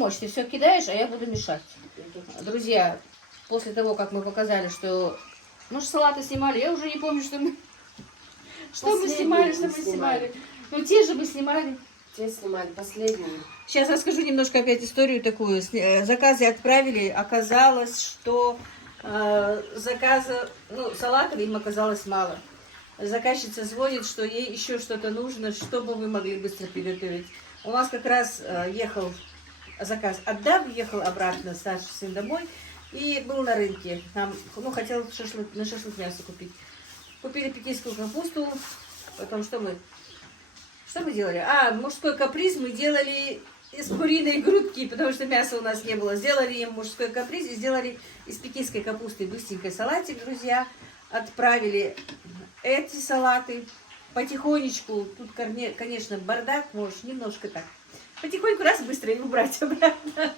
помочь. Ты все кидаешь, а я буду мешать. Друзья, после того, как мы показали, что... Мы же салаты снимали, я уже не помню, что мы... Что мы снимали. Ну, те же мы снимали. Те снимали, последние. Сейчас расскажу немножко опять историю такую. Заказы отправили, оказалось, что заказа, ну, салатов им оказалось мало. Заказчица звонит, что ей еще что-то нужно, чтобы мы могли быстро приготовить. У нас как раз ехал заказ отдав, ехал обратно старший сын домой и был на рынке. Нам, ну, хотел на шашлык мясо купить. Купили пекинскую капусту, потом что мы делали? Мужской каприз мы делали из куриной грудки, потому что мяса у нас не было. Сделали им мужской каприз и сделали из пекинской капусты быстренько салатик, друзья. Отправили эти салаты потихонечку. Тут, конечно, бардак, может, немножко так. Потихоньку раз быстро и убрать обратно.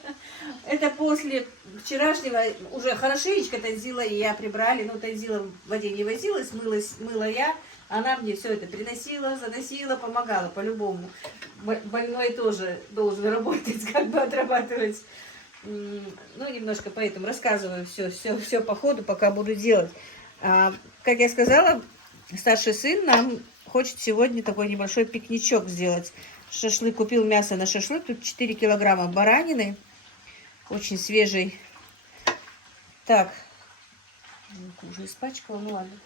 Это после вчерашнего уже хорошенечко Танзила и я прибрали. Ну, Танзила в воде не возилась, мыла я. Она мне все это приносила, заносила, помогала по-любому. Больной тоже должен работать, как бы отрабатывать. Ну, немножко поэтому рассказываю все по ходу, пока буду делать. Как я сказала, старший сын нам хочет сегодня такой небольшой пикничок сделать. Шашлык, купил мясо на шашлык. Тут 4 килограмма баранины. Очень свежий. Так. Уже испачкала, ну ладно.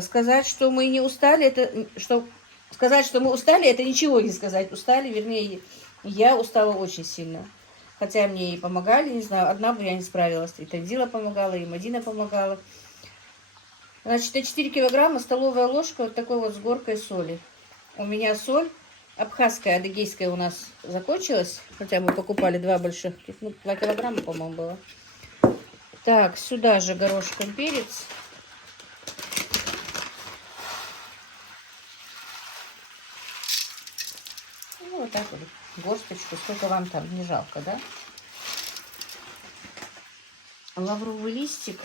Сказать, что мы не устали, сказать, что мы устали, это ничего не сказать. Устали, вернее, я устала очень сильно. Хотя мне и помогали, не знаю, одна бы я не справилась. И Танзила помогала, и Мадина помогала. Значит, на 4 килограмма столовая ложка вот такой вот с горкой соли. У меня соль абхазская, адыгейская у нас закончилась. Хотя мы покупали 2 больших, ну, 2 килограмма, по-моему, было. Так, сюда же горошком перец. Ну, вот так вот, горсточку, сколько вам там, не жалко, да? Лавровый листик.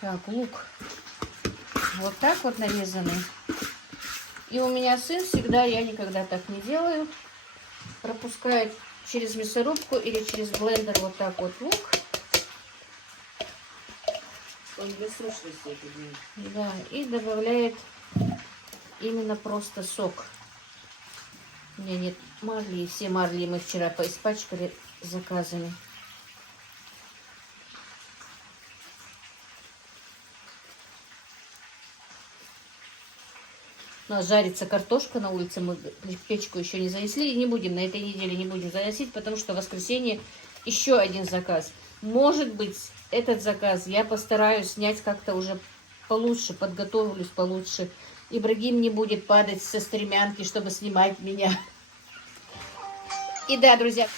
Так, лук. Вот так вот нарезанный. И у меня сын всегда, я никогда так не делаю, пропускает через мясорубку или через блендер вот так вот лук. Он для срочности это делает. Да, и добавляет именно просто сок. У меня нет марли, все марли мы вчера поиспачкали заказами. У нас жарится картошка на улице, мы печку еще не занесли, и не будем, на этой неделе не будем заносить, потому что в воскресенье еще один заказ. Может быть, этот заказ я постараюсь снять как-то уже получше, подготовлюсь получше. Ибрагим не будет падать со стремянки, чтобы снимать меня. И да, друзья,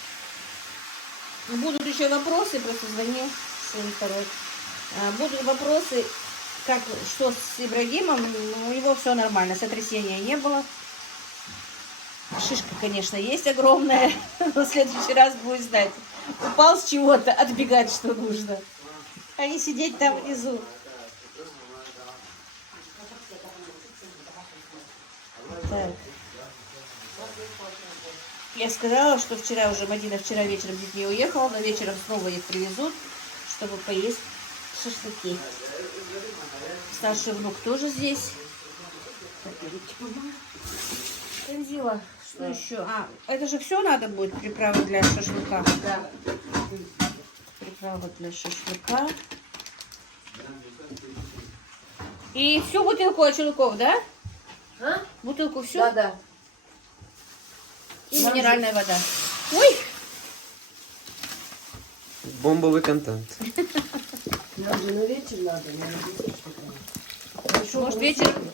будут еще вопросы, просто звони, сын второй. Будут вопросы, что с Ибрагимом, у него все нормально, сотрясения не было. Шишка, конечно, есть огромная, но в следующий раз будет знать. Упал с чего-то, отбегать, что нужно, а не сидеть там внизу. Так. Я сказала, что Мадина вчера вечером с детьми уехала, но вечером снова их привезут, чтобы поесть шашлыки. Старший внук тоже здесь. Танзила, что еще? Это же все надо будет, приправы для шашлыка. Да. Приправы для шашлыка. И всю бутылку очелков, да? Бутылку всю? Да. И минеральная вода. Ой! Бомбовый контент. Нам же на вечер надо, Может, вечером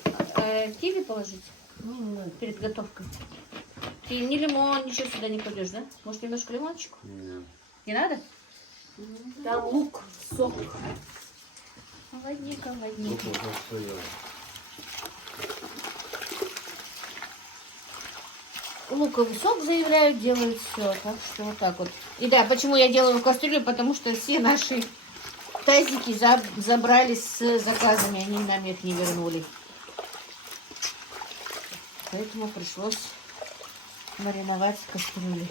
киви положить? Перед готовкой. Ты ни лимон, ничего сюда не кладешь, да? Может, немножко лимончику? Нет. Не надо? Там лук, сок. Холодненько. Луковый сок, заявляют, делают все. Так что вот так вот. И да, почему я делаю кастрюлю? Потому что все наши тазики забрали с заказами. Они нам их не вернули. Поэтому пришлось мариновать в кастрюле.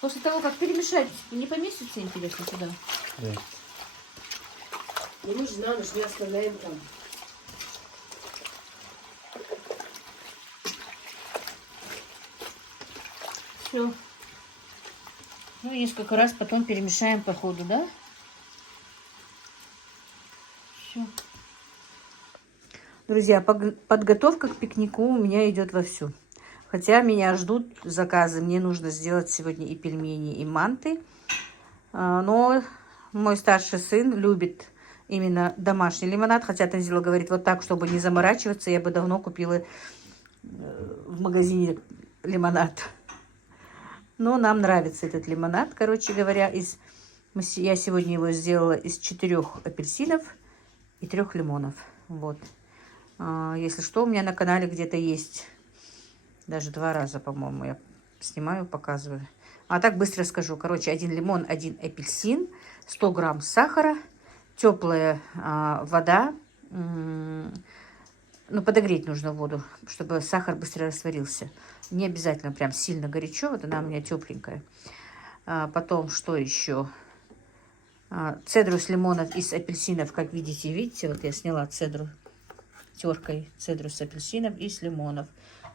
После того, как перемешать, не поместится, интересно, туда? Да. Ну мы же на ночь не оставляем там. Все. Ну и несколько раз потом перемешаем по ходу, да? Все. Друзья, подготовка к пикнику у меня идет вовсю. Хотя меня ждут заказы. Мне нужно сделать сегодня и пельмени, и манты. Но мой старший сын любит именно домашний лимонад. Хотя Танзила говорит, вот так, чтобы не заморачиваться, я бы давно купила в магазине лимонад. Но нам нравится этот лимонад. Короче говоря, я сегодня его сделала из 4 апельсинов и 3 лимонов. Вот. Если что, у меня на канале где-то есть. Даже 2 раза, по-моему, я снимаю, показываю. А так быстро скажу. Короче, 1 лимон, 1 апельсин, 100 грамм сахара, теплая вода. Ну, подогреть нужно воду, чтобы сахар быстро растворился. Не обязательно прям сильно горячо. Вот она у меня тепленькая. Потом, что еще? Цедру с лимонов и с апельсинов, как видите. Видите, вот я сняла цедру теркой. Цедру с апельсинов и с лимонов.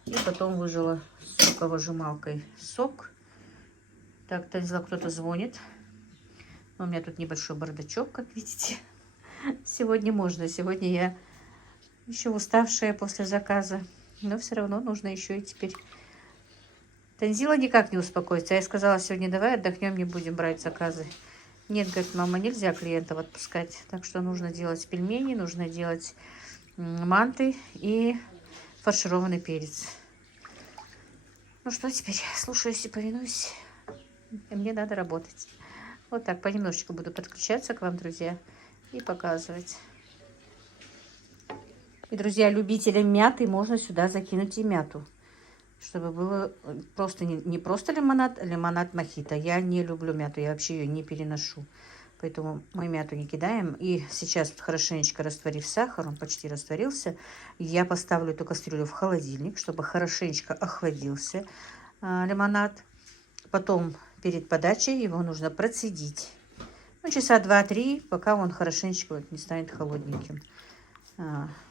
И потом выжила соковыжималкой сок. Так, Танзила, кто-то звонит. У меня тут небольшой бардачок, как видите. Сегодня можно. Сегодня я еще уставшая после заказа. Но все равно нужно еще и теперь. Танзила никак не успокоится. Я сказала сегодня, давай отдохнем, не будем брать заказы. Нет, говорит, мама, нельзя клиентов отпускать. Так что нужно делать пельмени, нужно делать манты и фаршированный перец. Ну что теперь? Слушаюсь и повинуюсь. Мне надо работать. Вот так, понемножечку буду подключаться к вам, друзья, и показывать. И, друзья, любителям мяты можно сюда закинуть и мяту. Чтобы было просто не просто лимонад, а лимонад мохито. Я не люблю мяту, я вообще ее не переношу. Поэтому мы мяту не кидаем. И сейчас, хорошенечко растворив сахар, он почти растворился, я поставлю эту кастрюлю в холодильник, чтобы хорошенечко охладился лимонад. Потом перед подачей его нужно процедить. Ну, часа 2-3, пока он хорошенечко вот не станет холодненьким.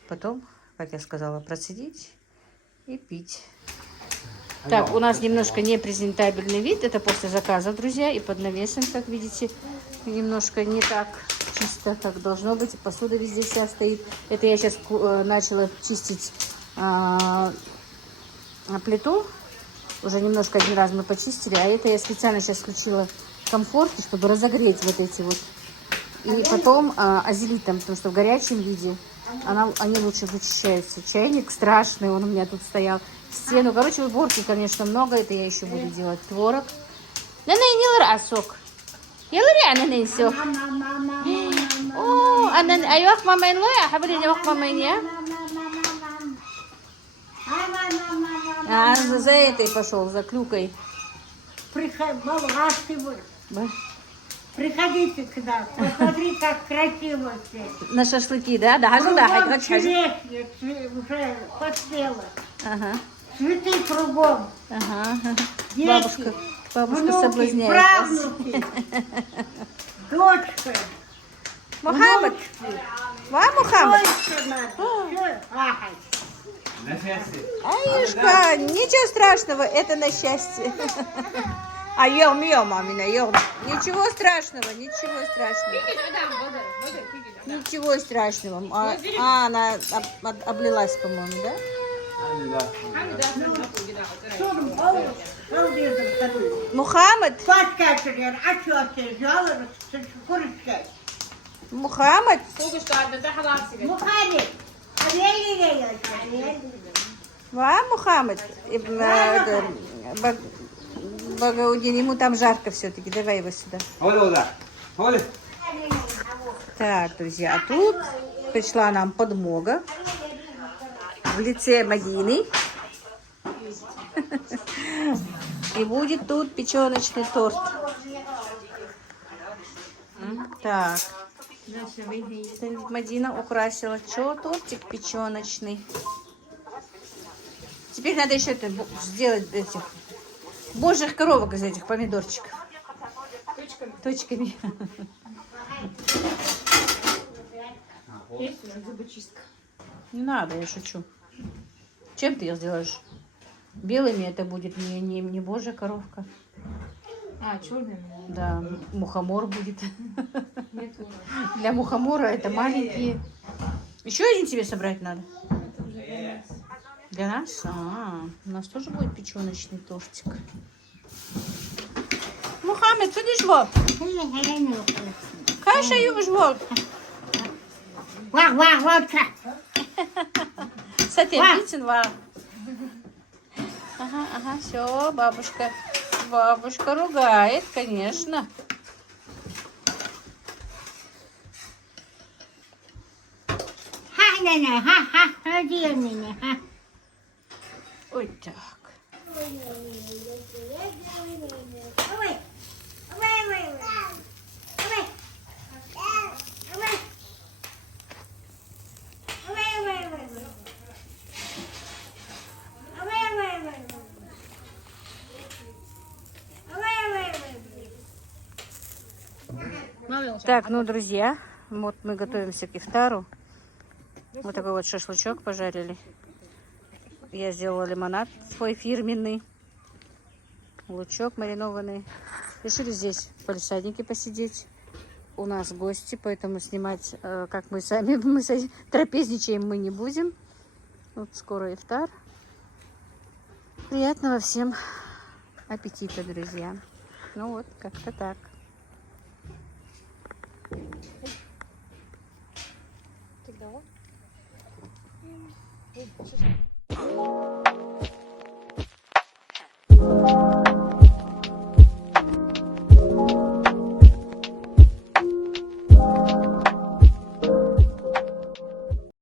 Потом, как я сказала, процедить и пить. Так, у нас немножко непрезентабельный вид. Это после заказа, друзья. И под навесом, как видите, немножко не так чисто, как должно быть. Посуда везде вся стоит. Это я сейчас начала чистить плиту. Уже немножко один раз мы почистили. А это я специально сейчас включила комфорт, чтобы разогреть вот эти вот. И потом азелитом, потому что в горячем виде они лучше вычищаются. Чайник страшный, он у меня тут стоял. Стену. Короче, уборки, конечно, много. Это я еще буду делать. Творог. Сок. Сок. О, айвах мамайн лоя, хабрин айвах мамайн я. За этой пошел, за клюкой. Приходите к нам, посмотри, как красиво все. На шашлыки, да? Да, Кругом черешня уже поспела. Ага. Цветы кругом. Ага. Дети, Бабушка внуки, соблазняет вас. правнуки, дочка. Мухаммад. Ва, Мухаммад. Дочка надо. Всё, ага. Аюшка, ничего страшного, это на счастье. А ем, мамина, ем. Ничего страшного, ничего страшного. Ничего страшного. Она облилась, по-моему, да? Мухаммад? Мухаммад? Ва, Мухаммад? Багаудин, ему там жарко все-таки. Давай его сюда. Так, друзья, а тут пришла нам подмога в лице Мадины. И будет тут печеночный торт. Так, Мадина украсила. Чё, тортик печеночный. Теперь надо еще это сделать этих божьих коровок из этих помидорчиков. Точками. Есть у нас зубочистка. Не надо, я шучу. Чем ты ее сделаешь? Белыми это будет не божья коровка. А, черная? Да, мухомор будет. Нет, у нас. Для мухомора это маленькие. Еще один тебе собрать надо? Это уже для нас. Для нас? У нас тоже будет печеночный тортик. Мухаммед, сидишь вот? Каша юж вот. Вах, вах, водка. Сатин, ва. Ага, все, бабушка. Бабушка ругает, конечно. Ха, не, ха, ходи меня, ха. Ой, так. Ой, Так, ну, друзья, вот мы готовимся к ифтару. Вот такой вот шашлычок пожарили. Я сделала лимонад свой фирменный. Лучок маринованный. Решили здесь в палисаднике посидеть. У нас гости, поэтому снимать, как мы сами трапезничаем, мы не будем. Вот скоро ифтар. Приятного всем аппетита, друзья. Ну вот, как-то так. Тогда вот.